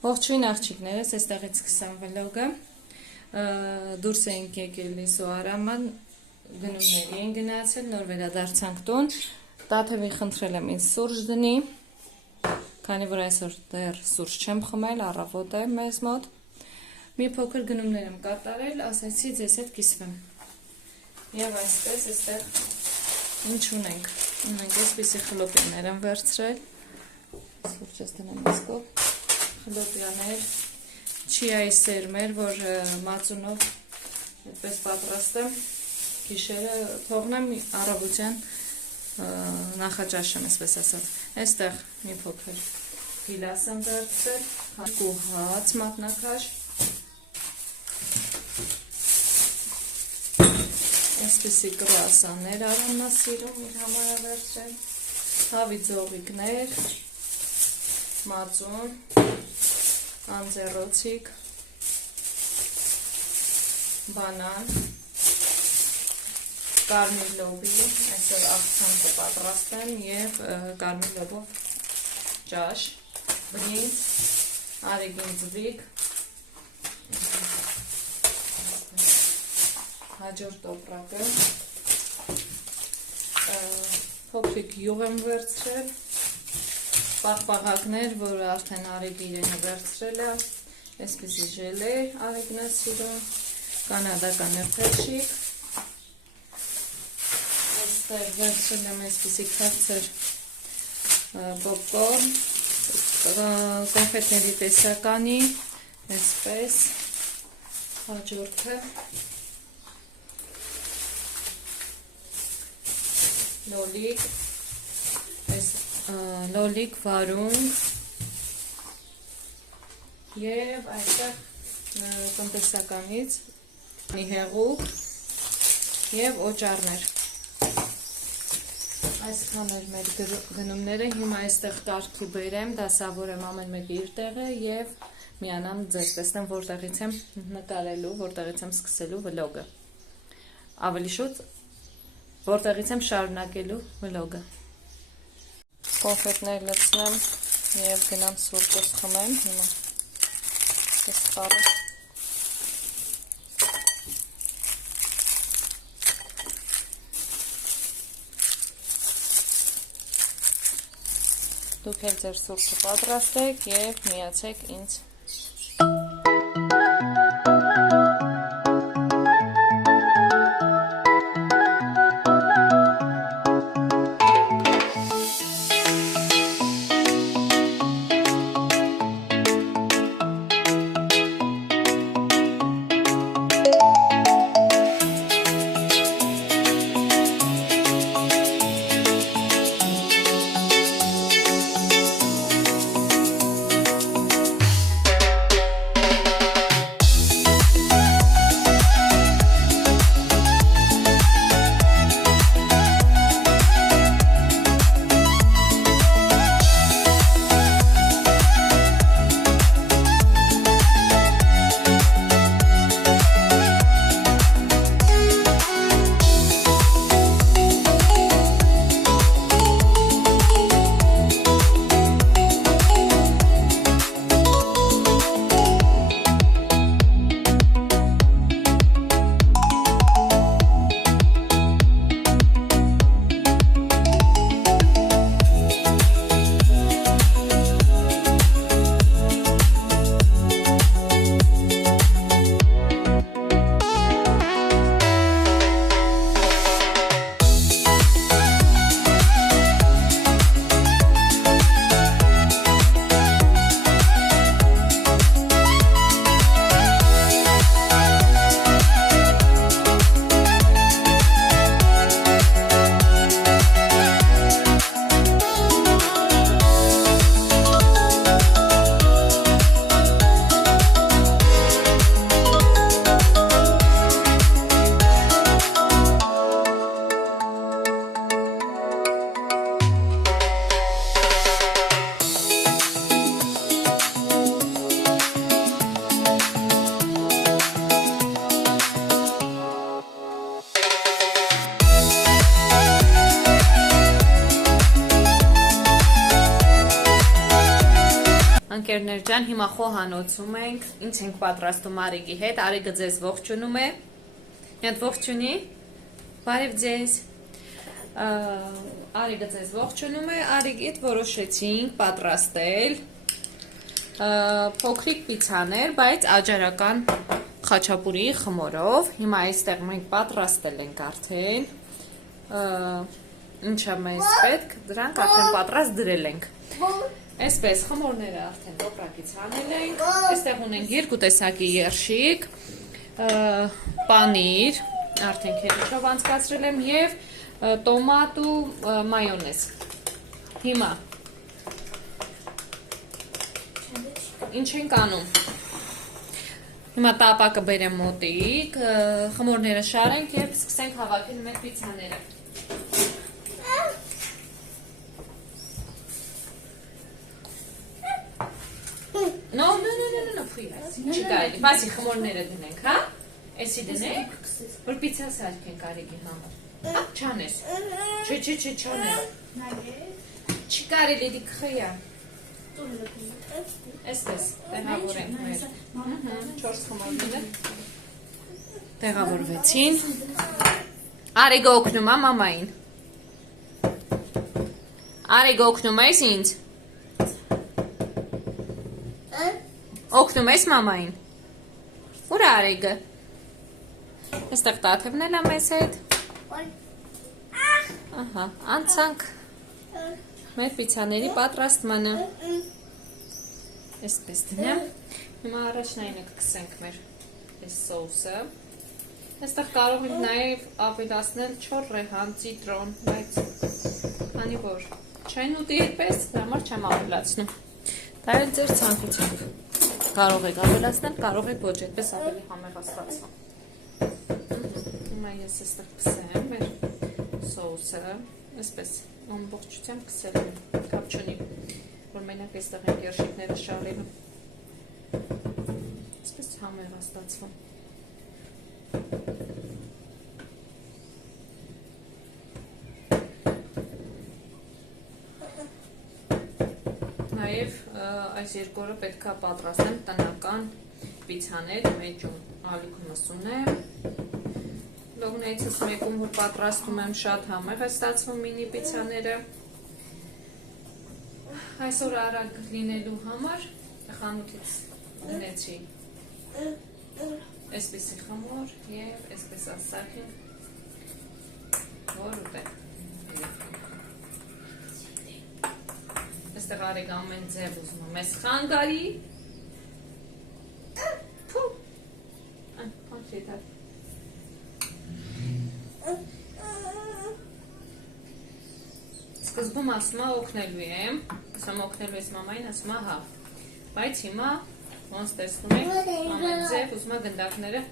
Ողջույն աղջիկներս, այստեղից սկսեմ վլոգը, դուրս էինք եկել Լիսու Արաման, գնումների են գնացել, նոր վերադարձանք տուն, Տաթևին խնդրել եմ ինձ սուրճ դնի, քանի որ այսօր դեռ սուրճ չեմ խմել, առավոտ է մեզ մոտ, մի փոքր գնումներ եմ կատարել, ասացի ձեզ հետ կիսվեմ, և այսպես այստեղ ինչ ունենք այսպիսի խլոպիաներ եմ վերցրել, սուրճս դնեմ իսկով, խլոպիաներ, չիայի սերմեր, որ մածունով այդպես պատրաստեմ, գիշերը թողնեմ առավոտյան նախաճաշեմ, այսպես ասած, այստեղ մի փոքր գիլաս եմ վերցրել, երկու հաց մատնակաշ, այսպիսի կրուասաններ Արամնա սիրում իր համար է վերցրել, հավի ձողիկներ, մածուն, անձեռոցիկ, բանան, կարմիր լոբի, այսօր աղցան կպատրաստեմ և կարմիր լոբով ճաշ, բրինձ, արեգին ձվիկ, հաջորդ տոպրակը, փոքրիկ յուղ եմ վերցրել, պաղպաղակներ, որ արդեն Արեգը իրենը վերցրել է, այսպիսի ժելե Արեգն է սիրում, կանադական էրթեշիկ, այստեղ վերցրել եմ այսպիսի քաղցր պոպկորն, կոնֆետների տեսականի, այսպես, հաջորդը, լոլիկ, վարունգ և այստեղ տնտեսականից հեղուկ և օճառներ, այսքան էր մեր գնումները, հիմա այստեղ կարգի բերեմ, դասավորեմ ամեն մեկը իր տեղը և միանամ ձեզ տեսնեմ որտեղից եմ նկարելու, որտեղից եմ սկսելու վլոգը, ավելի շուտ որտեղից եմ շարունակելու վլոգը, կոնֆետներ լցնեմ և գնամ սուրճս խմեմ, հիմա ես խառը, դուք էլ ձեր սուրճը պատրաստեք և միացեք ինձ Ջաններ ջան, հիմա խոհանոցում ենք, ինչ ենք պատրաստում Արիգի հետ, Արիգը ձեզ ողջունում է, մի հատ ողջունի, բարև ձեզ, Արիգը ձեզ ողջունում է, Արիգիդ որոշեցինք պատրաստել փոքրիկ պիցաներ, բայց աջարական խաչապուրի խմորով, հիմա այստեղ մենք պատրաստել ենք արդեն, ինչա մեզ պետք, դրանք արդեն պատրաստ դրել ենք, Այսպես խմորները արդեն տոպրակից հանել ենք, այստեղ ունենք երկու տեսակի երշիկ, պանիր, արդեն քեչապ անցկացրել եմ և տոմատ ու մայոնեզ։ Հիմա ինչ ենք անում։ Հիմա տապակը բերեմ մոտիկ, խմորները շարենք և սկսենք հավաքել մեր պիցաները։ No, չի կարելի, բացի խմորները դնենք, հա? Էսի դնենք, որ պիցա սարքենք Արիգի համար։ Չանես, չէ, չանել։ Չի կարելի դիք խյա։ Էսպես, տեղավորենք մեր 4 խմորները։ Տեղավորվեցին։ Արիգը օգնում է մամային։ Արիգը օգնում ես ինձ։ Օգնում ես մամային։ Ուր Արիգը։ Այստեղ Տաթևն էլ է մեզ հետ։ Ահա, անցանք մեր պիցաների պատրաստմանը։ Այսպես դնեմ։ Հիմա առաջնայինը կքսենք մեր այս սոուսը։ Այստեղ կարող ենք նաև ավելացնել չոր ռեհան, ցիտրոն, բայց քանի որ չեն ուտի այդպես, դրա համար չեմ ավելացնում։ Դա էլ ձեր ցանկությամբ։ Կարող եք ավելացնել, կարող եք ոչ, այդպես ավելի համեղացված։ Հիմա ես այստեղ կսեմ մեր սոուսը, այսպես ամբողջությամբ կսել եմ, կապ չունի, որ մենակ այստեղ են երշիկները շարելու։ Այսպես համեղացվածվում։ Նաև այս երկորը պետք է պատրաստեմ տնական պիցաներ, մեջում ալիքումս ունեմ, լոգնայցս մեկում, որ պատրաստում եմ շատ համեղ է ստացվում մինի պիցաները, այսօր արագ լինելու համար խանութից դնեցի այսպեսի խմոր և այսպես ասակին, որ ուտեմ։ Այստեղ Արիգ ամեն ձև ուզում եմ, ես խանգարի, սկզբում ասում օգնելու եմ, ասում օգնելու ես մամային, ասում հա, բայց հիմա ոնց տեսնում եք, ամեն ձև ուզում գնդակները,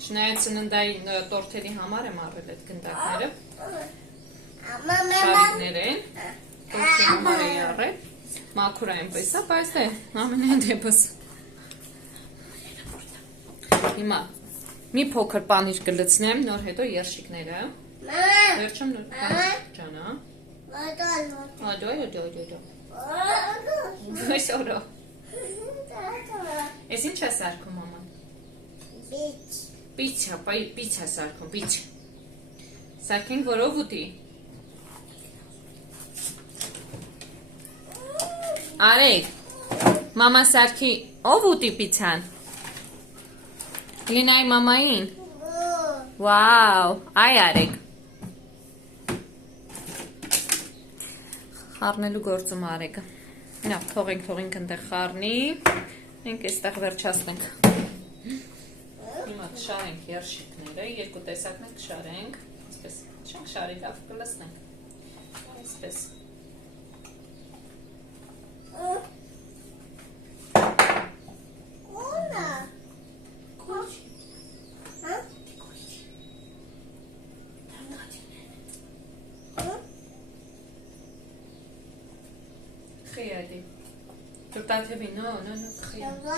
չնայած ծննդային տորթերի համար եմ առել այդ գնդակները, շարիկներ են, Տորթի համար էի առել, մաքուր այնպես է, բայց է, ամենայն դեպս։ Հիմա, մի փոքր պանիր կլցնեմ, նոր հետո երշիկները, վերջում նոր պանիր, ջանա, ադո, այս օրո, ես ինչ է սարքում աման, պիցա սարքում, պիչ, սարքենք որով ուտի, Արիգ, մամա սարքի ով ուտի պիցան, լինայ մամային, վաու, այ Արիգ, խարնելու գործում Արիգը, նա թողենք ընդեղ խարնի, մենք այստեղ վերջացնենք, հիմա կշարենք երշիկները, երկու տեսակն ենք կշարենք, այսպես, չենք շարի լավ կլսնենք, այսպես, Խիադի, դու տաթևի, նո, խիադի,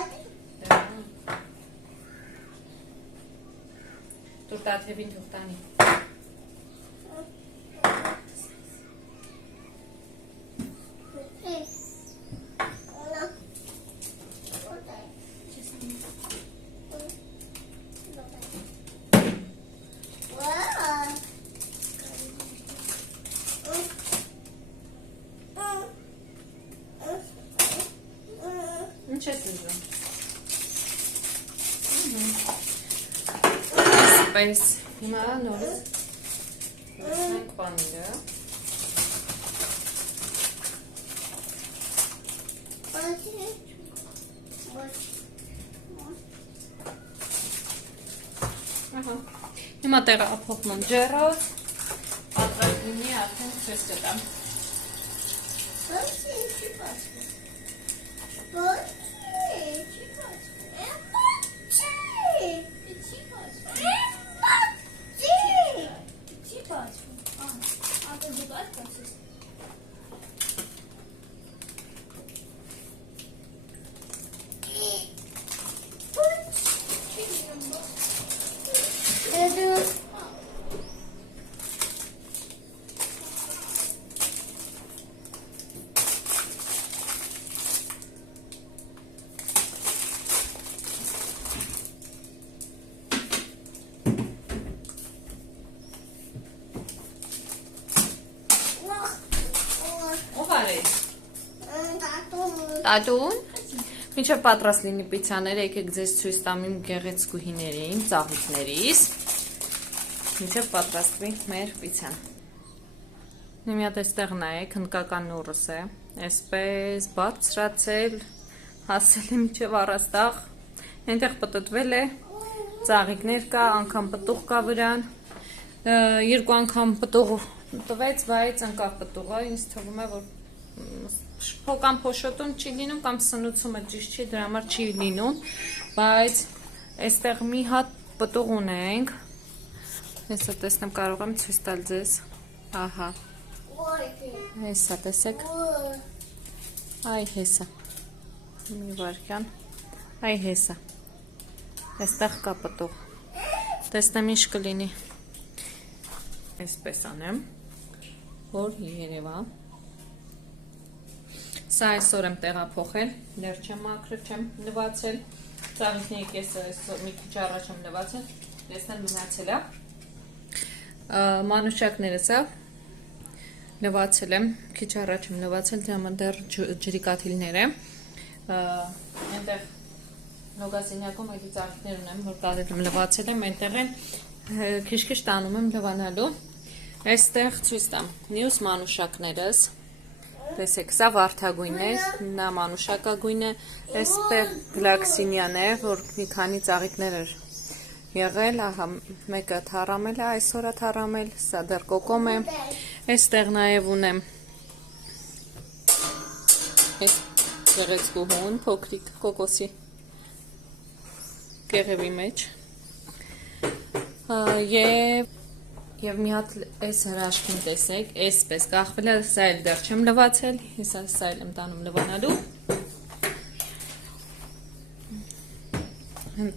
դու տաթևին թողտանի, Ինչ ես ուզում։ Այսպես, հիմա նորից ենք պանիրը։ Հիմա տեղափոխում եմ ջեռոց, պատրաստ լինի արդեն ցույց կտամ։ Տատուն, մինչև պատրաստ լինի պիցաները, եկեք ձեզ ցույց տամ իմ գեղեցկուհիներին, ծաղիկներիս, մինչև պատրաստվի մեր պիցան։ Մի հատ էստեղ նայեք, հնդկական նուրս է, այսպես բարձրացել, հասել է մինչև առաստաղ, այնտեղ պտտվել է, ծաղիկներ կա, անգամ պտուղ կա վրան, երկու անգամ պտուղ տվեց, բայց անկավ պտուղը, ինձ թվում է, որ կամ փոշոտում չի լինում, կամ սնուցումը ճիշտ չի, դրա համար չի լինում, բայց այստեղ մի հատ պտուղ ունենք, հեսա տեսնեմ կարող եմ ցույց տալ ձեզ, ահա, հեսա տեսեք, այ հեսա, մի վարկյան, այ հեսա, այստեղ կա պտուղ, տեսնեմ ինչ կլինի, այսպես անեմ, որ երևա, Սա այսօր եմ տեղափոխել, դեռ չեմ մաքրել, չեմ լվացել, ծաղիկների կեսը այսօր մի քիչ առաջ եմ լվացել, տեսնեմ մնացել է, մանուշակները սա լվացել եմ, քիչ առաջ եմ լվացել, դեռ ջրի կաթիլներ եմ, այնտեղ նոգասենյակում այդի ծաղիկներ ունեմ, որ կարել եմ լվացել եմ, այնտեղ եմ քիչ-քիչ տանում եմ լվանալու, այստեղ ցույց տամ մյուս մանուշակներս, Տեսեք, սա վարդագույն է, նա մանուշակագույն է, այստեղ գլաքսինյան է, որ մի քանի ծաղիկներ էր եղել, ահա մեկը թառամել է, այսօր է թառամել, սա դեռ կոկոմ է, այստեղ նաև ունեմ այս գեղեցկուհուն, փոքրիկ կոկոսի կեղևի մեջ Եվ մի հատ այս հրաշքին տեսեք, այսպես կախվել է, սա էլ դեռ չեմ լվացել, հեսա սա էլ եմ տանում լվանալու։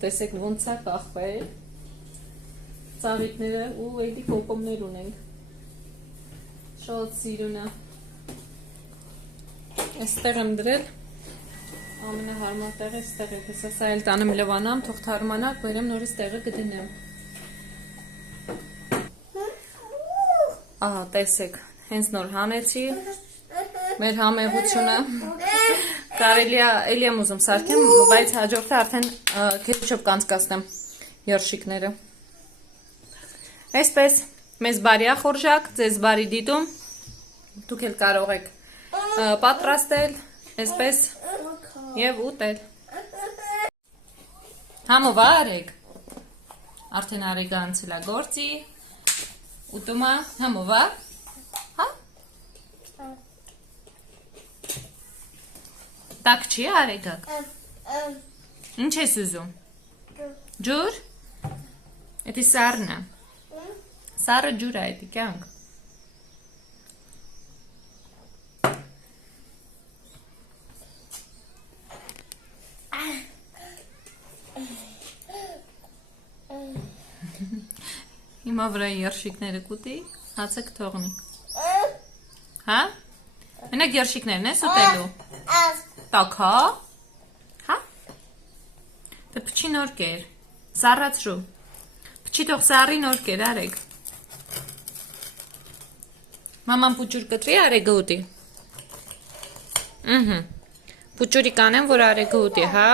Տեսեք ոնց է կախվել, ծաղիկները ու էլի կոկոմներ ունենք, շատ սիրուն է, այստեղ եմ դրել, ամենահարմար տեղը այստեղ է, հեսա սա էլ տանեմ լվանամ, թող թարմանա, բերեմ նորից տեղը կդնեմ։ Ահա, տեսեք, հենց նոր հանեցի, մեր համեղությունը, կարելի է, էլի եմ ուզում սարքեմ, բայց հաջորդը արդեն քեչոպ կանցկացնեմ երշիկները։ Այսպես, մեզ բարի ախորժակ, ձեզ բարի դիտում, դուք էլ կարող եք պատրաստել, այսպես և ուտել։ Համովա արեք, արդեն արեգը անցել է գործի, Ուտումա, համովա, հա? Տակ չի արեգակ? Ինչ ես ուզում? Ջուր? Էդի սարն է, սարը ջուր է էդի կյանք Հիմա վրա երշիկները կուտի, հացը կթողնի։ Հա? Մենակ երշիկներն ես ուտելու։ Տակ հա? Հա? Դե փչի նոր կեր, սառացրու։ Փչի թող սառի նոր կեր, արեք։ Մաման պուջուր կտրի, արեգը ուտի։ Փուճուրի կանեմ, որ արեգը ուտի, հա։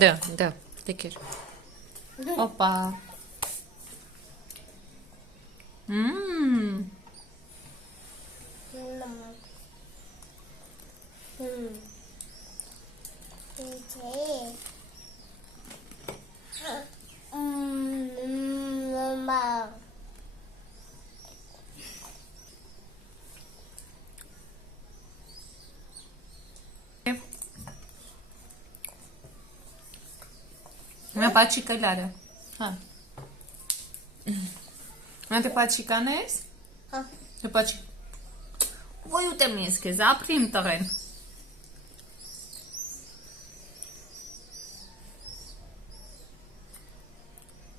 Да, տեկեր։ Օպա։ Una pachica Lara. Ah. ¿No te pachicanes? Ah. Te pachi. Voi uite mies că zaprim teren.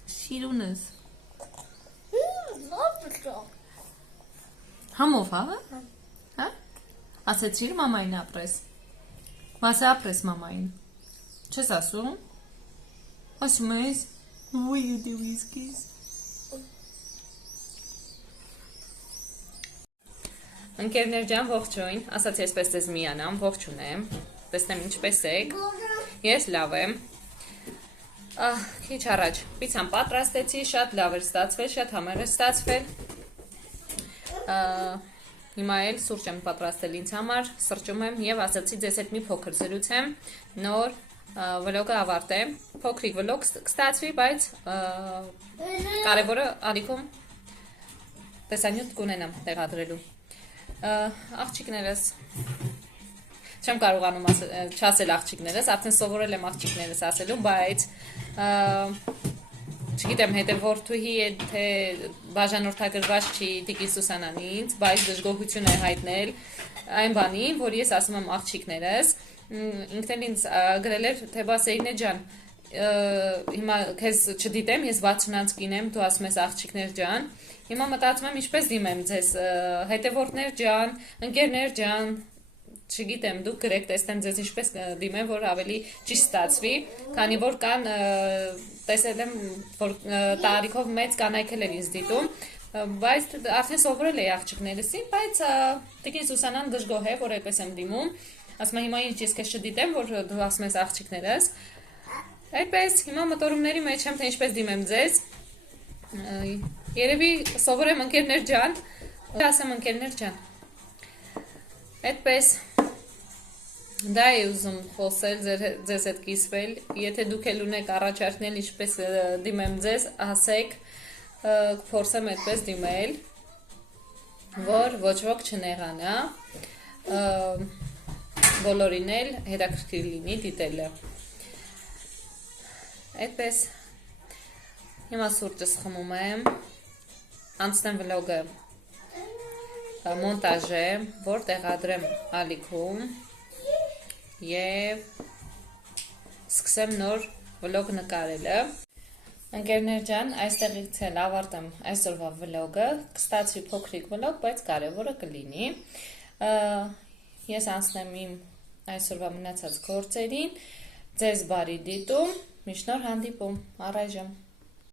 Շիրունս։ Համով, հա? Հա? Ասեցիր մամային ապրես։ Մասը ապրես մամային։ Չես ասում։ Ասում ես, ոյ ուտի վիսկիս։ Ընկերներ ջան, ողջույն, ասացի այսպես ձեզ միանամ, ողջունեմ, տեսնեմ ինչպես եք, ես լավ եմ, քիչ առաջ պիցան պատրաստեցի, շատ լավ էր ստացվել, շատ համեղ էր ստացվել, հիմա էլ սուրճ եմ պատրաստել ինձ համար, սրճում եմ և ասացի ձեզ հետ մի փոքր զրուցեմ, նոր վլոգը ավարտեմ, փոքրիկ վլոգ կստացվի, բայց կարևորը ալիքում տեսանյութ կունենամ տեղադրելու աղջիկներս չեմ կարողանում չասել աղջիկներս, արդեն սովորել եմ աղջիկներս ասելու, բայց չգիտեմ հետևորդուհի է թե բաժանորդագրված չի Տիկին Սուսանան ինձ, բայց դժգոհություն է հայտնել այն բանին, որ ես ասում եմ աղջիկներս, ինքն էլ ինձ գրել էր, թե բա Սեյնե ջան, հիմա քեզ չդիտեմ, ես 60-անց կին եմ, դու ասում ես աղջիկներ ջան, հիմա մտածում եմ ինչպես դիմեմ ձեզ, հետևորդներ ջան, ընկերներ ջան, չգիտեմ, դուք գրեք, տեսնեմ ձեզ ինչպես դիմեմ, որ ավելի ճիշտ ստացվի, քանի որ կան, տեսել եմ, որ տարիքով մեծ կանայք էլ են ինձ դիտում, բայց արդեն սովորել էի աղջիկներսին, բայց Տիկին Սուսանան դժգոհ է, որ այդպես եմ դիմում, ասում եմ հիմա ինչ ես քեզ չդիտեմ, որ դու ասում ես աղջիկներս, այդպես հիմա մտորումների մեջ եմ, թե ինչպես դիմեմ ձեզ, երևի սովորեմ ընկերներ ջան, ասեմ ընկերներ ջան, այդպես դա է ուզում խոսել, ձեզ հետ կիսվել, եթե դուք էլ ունեք առաջարկնել ինչպես դիմեմ ձեզ, ասեք, կփորձեմ այդպես դիմել, որ ոչ ոք չնեղանա, բոլորին էլ հետաքրքիր լինի դիտելը, այդպես հիմա սուրճս խմում եմ, անցնեմ վլոգը մոնտաժեմ, որ տեղադրեմ ալիքում և սկսեմ նոր վլոգ նկարելը։ Ընկերներ ջան, այստեղից էլ ավարտեմ այսօրվա վլոգը, կստացվի փոքրիկ վլոգ, բայց կարևորը կլինի։ Ես անցնեմ իմ այսօրվա մնացած գործերին, ձեզ բարի դիտում, միշտ նոր հանդիպում, առայժմ։